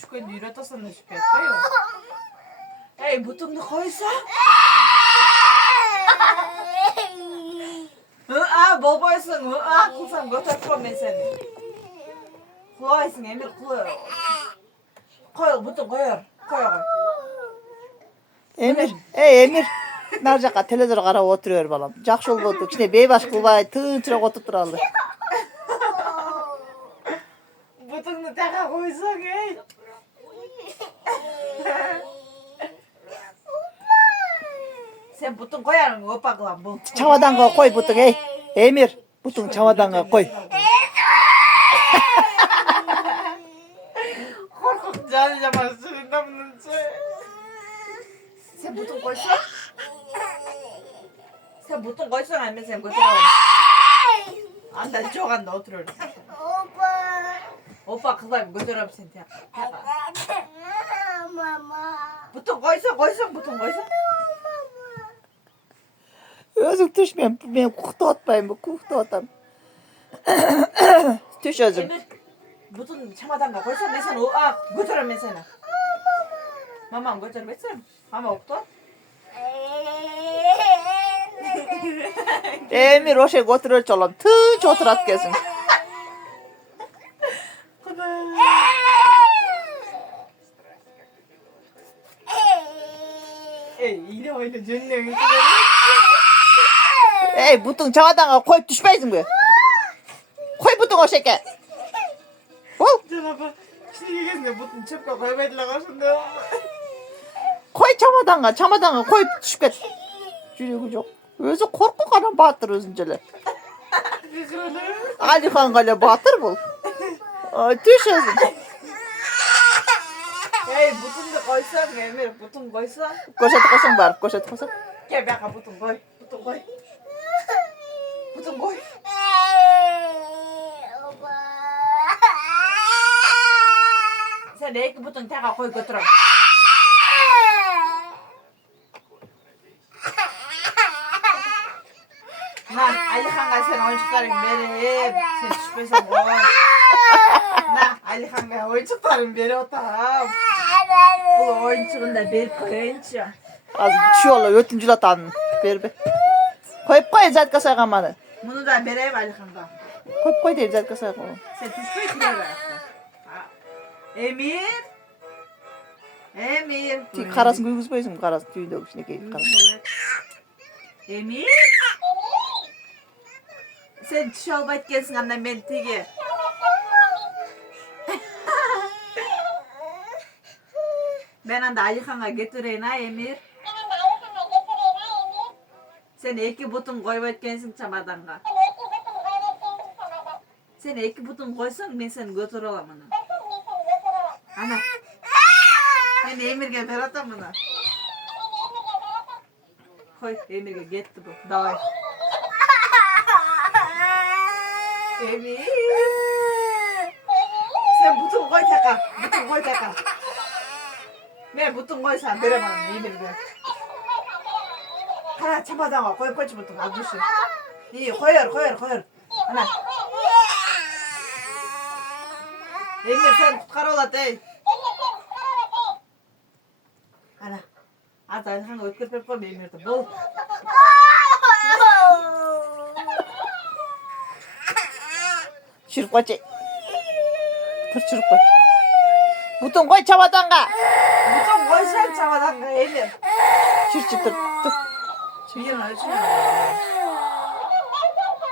Çünkü yürüyorsan şüphetayım. Hey butonunu koysa. Babaysın. Kılsan götürtme ben seni. Kulaysın Emir kulağı. Koy buton koyar. Koyar. Emir, Emir. Nar жаққа телевизор қарап отырıyor балам. Жақсы жол болды. Кішкене бейбаш қылбай, тынчырақ отырып тұра алды. Butonunu taka koysak ey. Sen buton koyar mı? Opa kılan bu. Çamadanға қой бұтың, ей. Эмир, бұтың çamadanға қой. Korkup canı yaparsın. Sen buton koysan. Sen buton koysan anne sen götüremem. Anda çok anda oturuyorum. Opa kızlar götüremem seni. Buton koysan buton koysan. Өзің түш, мен құқты отпаймын, құқты отам. Түш өзің. Emir, buton çamadanға koysan ben seni götüremem ben seni. Mamam götürmezsem. Mama okudu. Emir, o şey götürür çolum. Tınç oturat kesin. İyi öyle cümle. Ey, бұтың çamadanға қойып düşmeysin be. Koy бұтың o şeke. Ol. Canaba, şimdi gezme butun çöpke koymaydılar aslında. Koy çamadanға қойып düşüp ket. Жүрегі жоқ. Өзі қорқу қана батыр өзінчеле. Алиханға эле батыр бұл. Түш өзің. Hey butundu koysan Emir, butun koysan. Көрсетіп қойсаң барып, көрсетіп қойсаң. Gel baka butun koy, butun koy. Butun koy. Sen de iki butun taka koy götürün. Lan Alihan'a sen oyuncakların beri. Sen düşmesen koy. Lan Alihan'a oyuncakların beri otam. Bu oyuncuğun da bir koyunca. Az düşüyorlar, ötüncül atanın. Berbe. Koyup koy, zatka sayğanmanı. Bunu da vereyim Alihan'da. Koyup koy deyip zatka sayğanmanı. Sen düşmeyi kırar ayakta. Emir. Emir. Тек қарасын көйгізбейсің, қарасын түйіндегі кішінекей қарасын. Emir. Sen düşe albayt gelsin annem ben tege. Ben anda Alihan'a getireyim ha Emir. Sen iki butun koybayt gelsin çamadanға. Sen iki butun koysan ben seni götür olamam. Ana. Ben Emir'e ver atam bana. Koy Emir'e gitti bu. Davay. Emir. Sen butun koy taka. Butun koy taka. Ben butun koysan veremem Emir'e. 하나 çamadanğa koy butun az düşün. İyi koyar. Ana. Emir sen tutkar olat ey. Ana. Az Alihan'a ötkürpep koy Emir'de bol. Çürüp koy. Tur çürüp koy. Бұтың қой çamadanға. Butun koysan çamadanğa Emir. Çür. Yiyin ölçün.